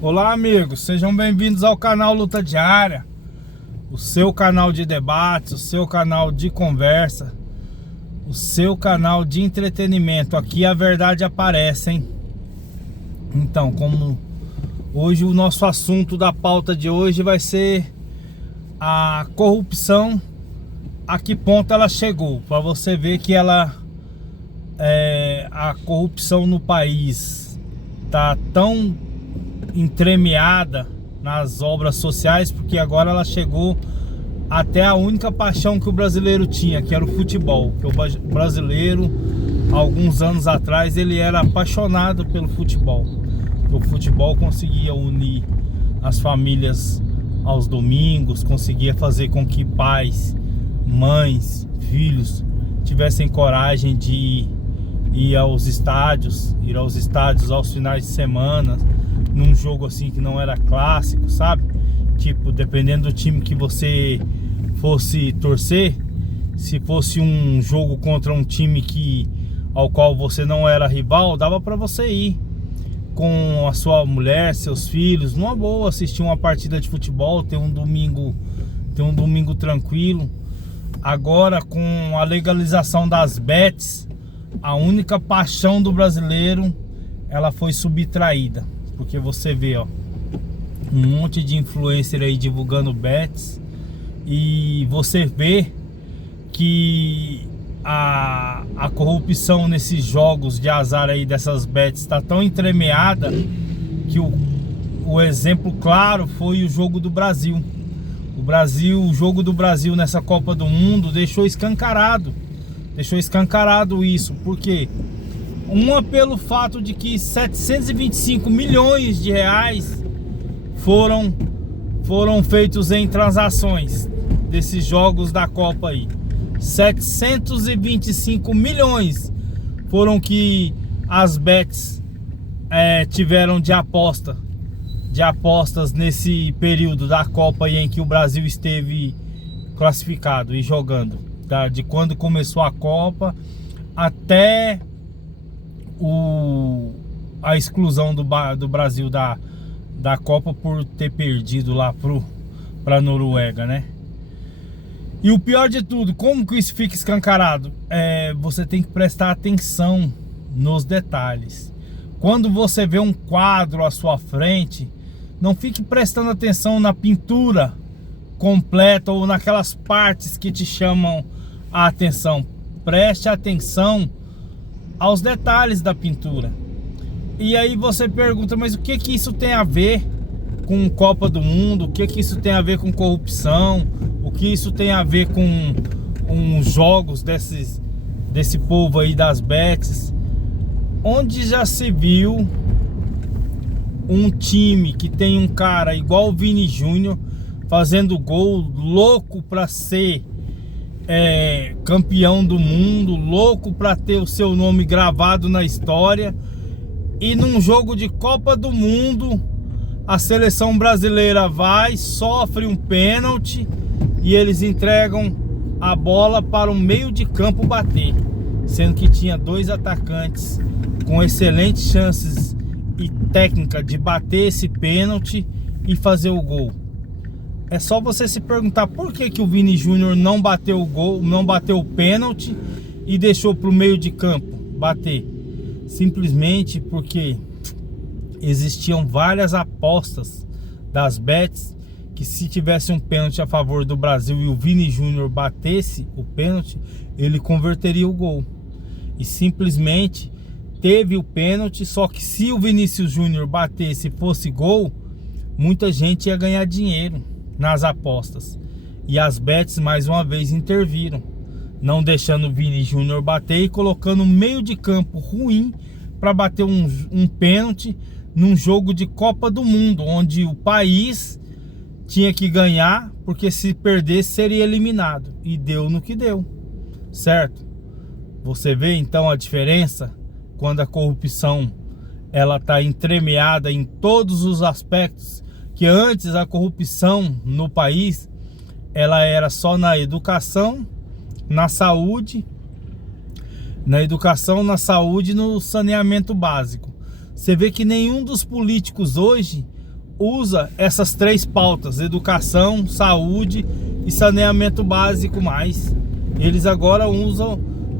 Olá amigos, sejam bem-vindos ao canal Luta Diária, o seu canal de debates, o seu canal de conversa, o seu canal de entretenimento. Aqui a verdade aparece, hein? Então, como hoje o nosso assunto da pauta de hoje vai ser a corrupção, a que ponto ela chegou, para você ver que a corrupção no país tá tão entremeada nas obras sociais, porque agora ela chegou até a única paixão que o brasileiro tinha, que era o futebol. Que o brasileiro, alguns anos atrás, ele era apaixonado pelo futebol. O futebol conseguia unir as famílias aos domingos, conseguia fazer com que pais, mães, filhos tivessem coragem de ir aos estádios aos finais de semana, num jogo assim que não era clássico, sabe? Tipo, dependendo do time que você fosse torcer, se fosse um jogo contra um time ao qual você não era rival, dava pra você ir com a sua mulher, seus filhos, numa boa, assistir uma partida de futebol, ter um domingo tranquilo. Agora, com a legalização das bets, a única paixão do brasileiro, ela foi subtraída. Porque você vê, ó, um monte de influencer aí divulgando bets, e você vê que a corrupção nesses jogos de azar aí dessas bets está tão entremeada que o exemplo claro foi o jogo do Brasil. O jogo do Brasil nessa Copa do Mundo deixou escancarado isso. Por quê? Uma, pelo fato de que 725 milhões de reais foram feitos em transações desses jogos da Copa aí. 725 milhões foram que as bets tiveram de apostas nesse período da Copa aí em que o Brasil esteve classificado e jogando, tá? De quando começou a Copa até a exclusão do Brasil da Copa por ter perdido lá pra Noruega, né? E o pior de tudo, como que isso fica escancarado? Você tem que prestar atenção nos detalhes. Quando você vê um quadro à sua frente, não fique prestando atenção na pintura completa ou naquelas partes que te chamam a atenção. Preste atenção aos detalhes da pintura. E aí você pergunta, mas o que isso tem a ver com Copa do Mundo? O que isso tem a ver com corrupção? O que isso tem a ver com jogos desse povo aí das bets? Onde já se viu um time que tem um cara igual o Vini Júnior fazendo gol, louco pra ser campeão do mundo, louco para ter o seu nome gravado na história, e num jogo de Copa do Mundo a seleção brasileira sofre um pênalti e eles entregam a bola para o meio de campo bater, sendo que tinha dois atacantes com excelentes chances e técnica de bater esse pênalti e fazer o gol. É só você se perguntar por que o Vini Júnior não bateu o gol, não bateu o pênalti e deixou para o meio de campo bater. Simplesmente porque existiam várias apostas das bets que, se tivesse um pênalti a favor do Brasil e o Vini Júnior batesse o pênalti, ele converteria o gol. E simplesmente teve o pênalti, só que se o Vinícius Júnior batesse e fosse gol, muita gente ia ganhar dinheiro nas apostas, e as bets mais uma vez interviram, não deixando o Vini Júnior bater e colocando um meio de campo ruim para bater um pênalti num jogo de Copa do Mundo, onde o país tinha que ganhar, porque se perdesse seria eliminado, e deu no que deu, certo? Você vê então a diferença quando a corrupção ela está entremeada em todos os aspectos. Que antes a corrupção no país ela era só na educação, na saúde, no saneamento básico. Você vê que nenhum dos políticos hoje usa essas 3 pautas: educação, saúde e saneamento básico mais. Eles agora usam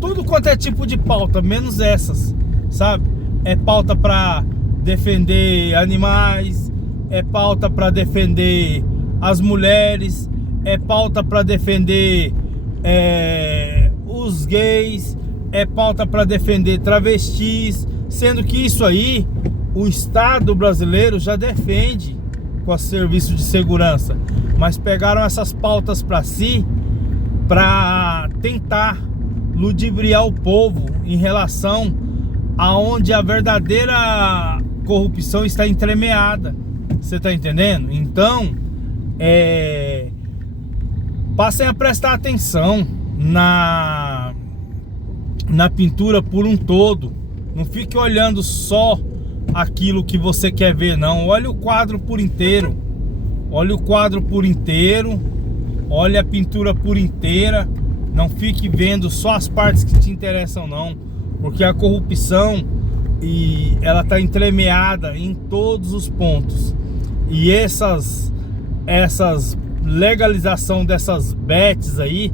tudo quanto é tipo de pauta, menos essas, sabe? É pauta para defender animais, é pauta para defender as mulheres, é pauta para defender os gays, é pauta para defender travestis, sendo que isso aí o Estado brasileiro já defende com o serviço de segurança, mas pegaram essas pautas para si para tentar ludibriar o povo em relação aonde a verdadeira corrupção está entremeada. Você está entendendo? Então, passem a prestar atenção na pintura por um todo. Não fique olhando só aquilo que você quer ver, não. Olhe o quadro por inteiro. Olhe o quadro por inteiro. Olhe a pintura por inteira. Não fique vendo só as partes que te interessam, não. Porque a corrupção ela está entremeada em todos os pontos. E essas legalização dessas bets aí,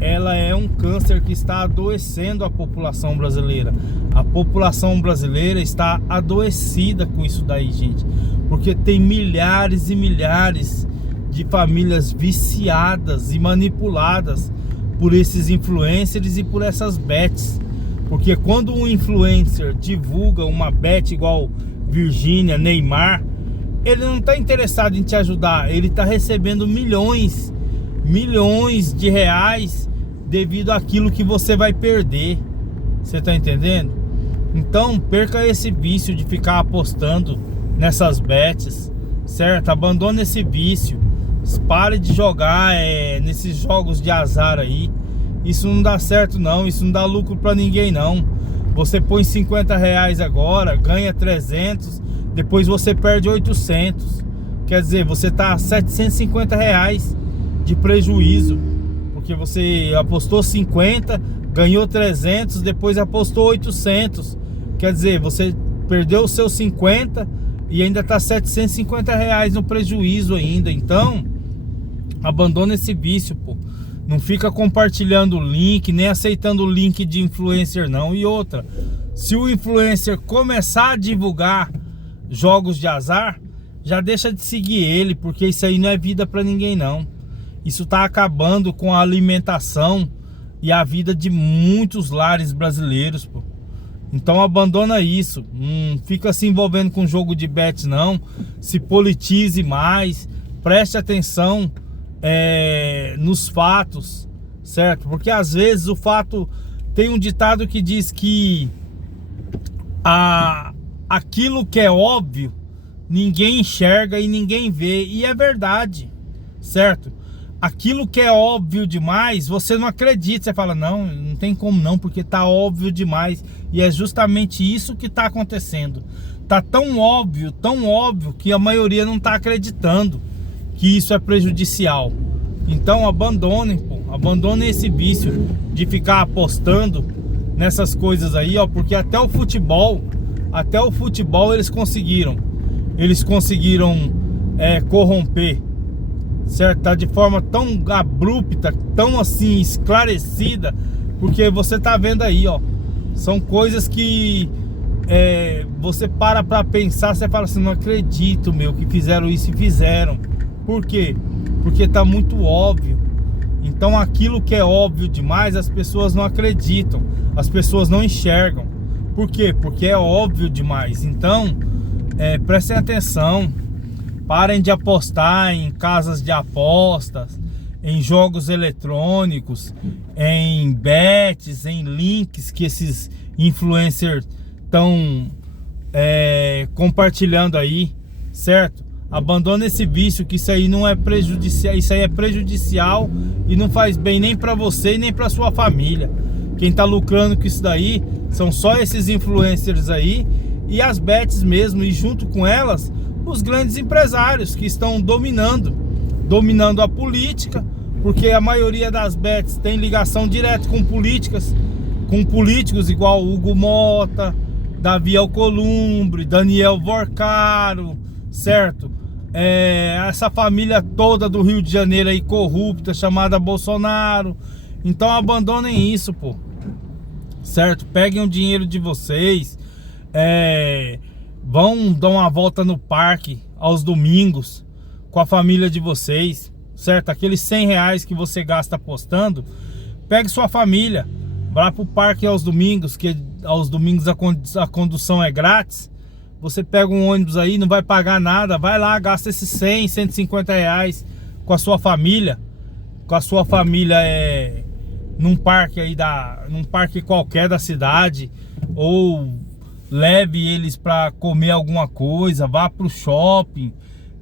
ela é um câncer que está adoecendo a população brasileira. A população brasileira está adoecida com isso daí, gente. Porque tem milhares e milhares de famílias viciadas e manipuladas por esses influencers e por essas bets. Porque quando um influencer divulga uma bet igual Virgínia, Neymar, ele não está interessado em te ajudar. Ele está recebendo milhões de reais devido àquilo que você vai perder. Você está entendendo? Então perca esse vício de ficar apostando nessas bets, certo? Abandone esse vício. Pare de jogar nesses jogos de azar aí. Isso não dá certo não. Isso não dá lucro para ninguém não. Você põe 50 reais agora, ganha 300, depois você perde 800. Quer dizer, você tá 750 reais de prejuízo, porque você apostou 50, ganhou 300, depois apostou 800. Quer dizer, você perdeu os seus 50 e ainda tá 750 reais no prejuízo ainda. Então, abandona esse vício, pô. Não fica compartilhando o link, nem aceitando o link de influencer não. E outra, se o influencer começar a divulgar jogos de azar, já deixa de seguir ele, porque isso aí não é vida pra ninguém não. Isso tá acabando com a alimentação e a vida de muitos lares brasileiros, pô. Então abandona isso. Não fica se envolvendo com jogo de bets não. Se politize mais. Preste atenção nos fatos, certo? Porque às vezes o fato... Tem um ditado que diz que aquilo que é óbvio ninguém enxerga e ninguém vê. E é verdade, certo? Aquilo que é óbvio demais, você não acredita. Você fala, não tem como não, porque tá óbvio demais. E é justamente isso que tá acontecendo. Tá tão óbvio que a maioria não tá acreditando que isso é prejudicial. Então abandonem, pô. Abandonem esse vício de ficar apostando nessas coisas aí, ó. Porque até o futebol eles conseguiram corromper, certo? Tá de forma tão abrupta, tão assim esclarecida, porque você tá vendo aí, ó, são coisas que você para pra pensar, você fala assim, não acredito, meu, que fizeram isso e fizeram. Por quê? Porque tá muito óbvio. Então aquilo que é óbvio demais, as pessoas não acreditam, as pessoas não enxergam. Por quê? Porque é óbvio demais. Então prestem atenção. Parem de apostar em casas de apostas, em jogos eletrônicos, em bets, em links que esses influencers estão compartilhando aí, certo? Abandona esse vício, que isso aí não é prejudicial, isso aí é prejudicial e não faz bem nem para você e nem para sua família. Quem tá lucrando com isso daí são só esses influencers aí e as bets mesmo, e junto com elas os grandes empresários que estão dominando a política, porque a maioria das bets tem ligação direta com políticos igual Hugo Mota, Davi Alcolumbre, Daniel Vorcaro, certo? essa família toda do Rio de Janeiro aí corrupta, chamada Bolsonaro. Então abandonem isso, pô. Certo? Peguem o dinheiro de vocês, vão dar uma volta no parque aos domingos com a família de vocês, certo? Aqueles 100 reais que você gasta apostando, pegue sua família, vá pro parque aos domingos, que aos domingos a condução é grátis. Você pega um ônibus aí, não vai pagar nada, vai lá, gasta esses 100, 150 reais com a sua família, num parque aí num parque qualquer da cidade, ou leve eles para comer alguma coisa, vá pro shopping,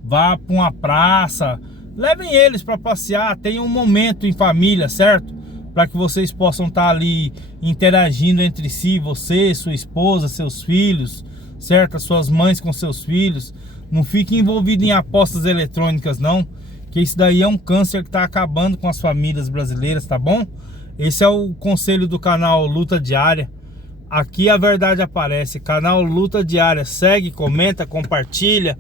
vá para uma praça, levem eles para passear, tenham um momento em família, certo? Para que vocês possam estar ali interagindo entre si, você, sua esposa, seus filhos, certo? As suas mães com seus filhos. Não fique envolvido em apostas eletrônicas não, que isso daí é um câncer que está acabando com as famílias brasileiras, tá bom? Esse é o conselho do canal Luta Diária. Aqui a verdade aparece. Canal Luta Diária. Segue, comenta, compartilha.